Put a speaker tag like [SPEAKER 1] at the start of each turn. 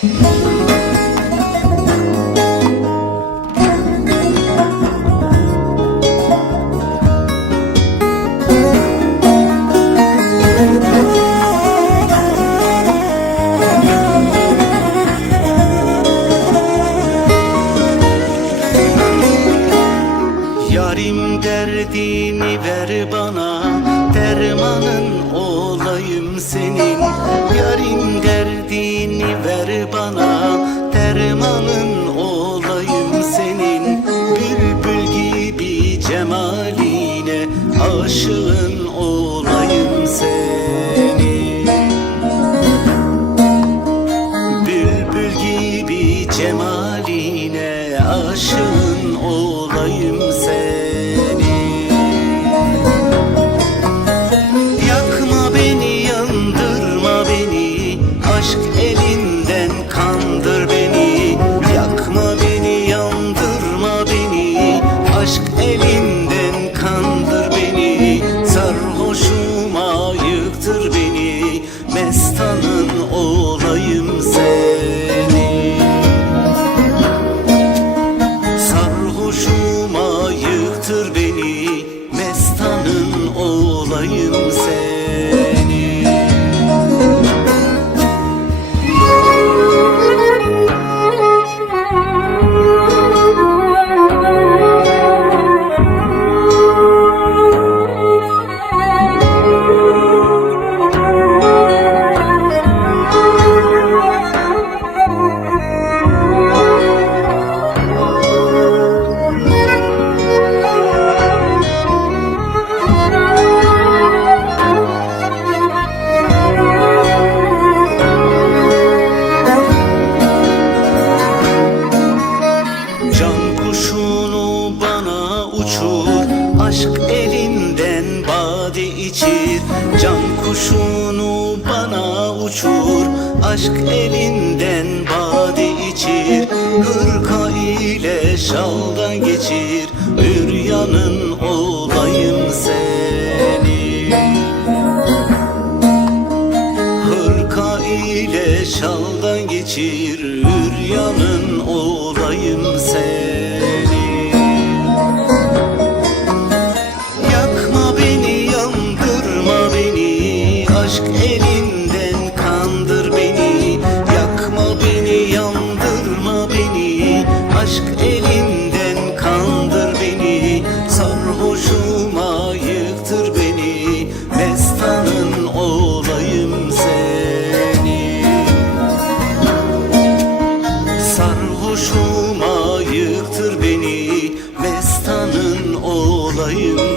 [SPEAKER 1] Thank you. Bana Dermanın olayım senin. Bülbül gibi cemaline Aşığın olayım senin. Bülbül gibi cemaline aşığın olayım elinden bade içir Can kuşunu bana uçur. Aşk elinden bade içir Hırka ile şaldan geçir. Üryanın olayım seni. Hırka ile şaldan geçir Üryanın Sarhoşuma yıktır beni. Mestanın olayım